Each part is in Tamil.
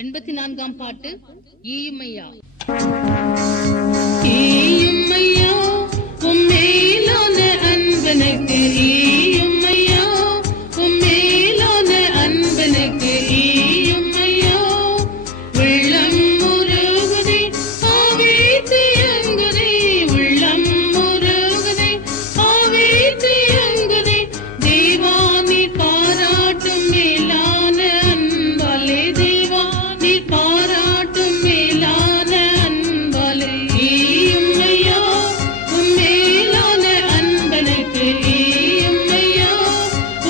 84ஆம் பாட்டு. ஈயுமையா ஈயுமையா உம்மேலான அன்பனுக்கு, ஈயுமையா உம்மேலான அன்பனுக்கு, ஈயுமையா உள்ளம் முருகுதே ஆவே தியங்குதே, உள்ளம் முருகுதே ஆவே தியங்குதே, தேவா நீ பாராட்டும் மேலான அன்பாலே, தேவா நீ பாராட்டும் மேலான அன்பாலே, ஈயுமையா உம்மேலான அன்பனுக்கு, ஈயுமையா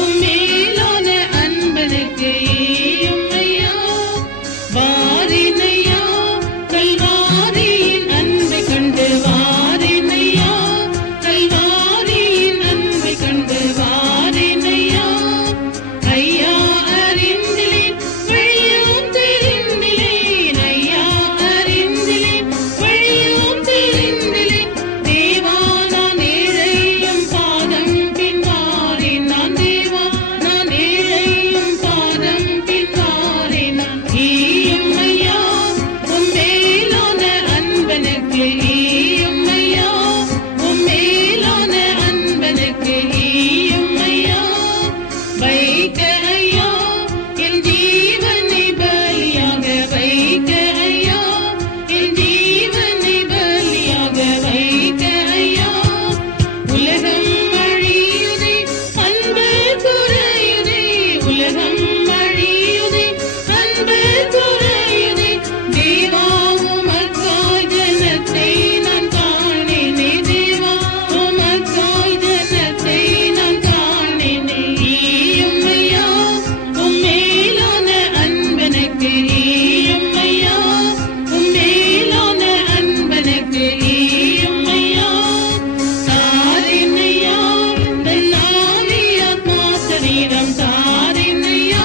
உம்மேலான அன்பனுக்கு, ஈயுமையா வாரினையா கல்வாரியின் அன்பை கண்டு, வாரினையா கல்வாரியின் அன்பை கண்டு, வாரினையா ஐயா அறிந்திலேன் வழியும் தெரிந்திலேன், ஐயா அறிந்திலேன் வழியும் தெரிந்திலேன், தேவா நான் ஏழையும் பாதம் பின்வாரினான், தேவா நான் ஏழையும் பாதம் பின்வாரினான், ஈயுமையா உம்மேலான அன்பனுக்கு, ஈயுமையா உம்மேலான அன்பனுக்கு, ஈயுமையா வைக்க ஐயா என் ஜீவனை பலியாக, வைக்க ஐயா என் ஜீவனை பலியாக, வைக்க ஐயா உலகம் அழியுதே அன்பு குறையுதே, உலகம் அழியுதே அன்பு குறையுதே, தேவா உமக்காய் ஜனத்தை நான் காணினே, தேவா உமக்காய் ஜனத்தை நான் காணினே, ஈயுமையா உம்மேலான அன்பனுக்கு, ஈயுமையா உம்மேலான அன்பனுக்கு, ஈயுமையா தாரினையா என் ஆவியாத்மா சரீரம், தாரினையா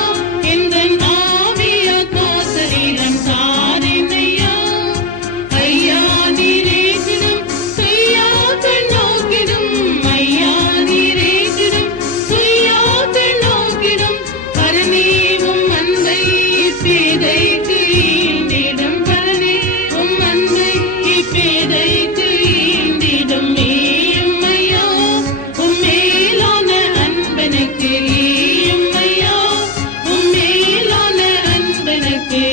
என் ஆவியாத்மா சரீரம், தாரினையா ஐயா நீரேகிடும் ஐயா கண்ணோக்கிடும், ஐயா நீரேகிடும் ஐயா கண்ணோக்கிடும், பரமேவும் அன்பை இப்பேதைக்கு ஈண்டிடும், பரமேவும் அன்பை இப்பேதைக்கு ஈண்டிடும், ஈயுமையா உம்மேலான அன்பனுக்கு, ஈயுமையா உம்மேலான அன்பனுக்கு,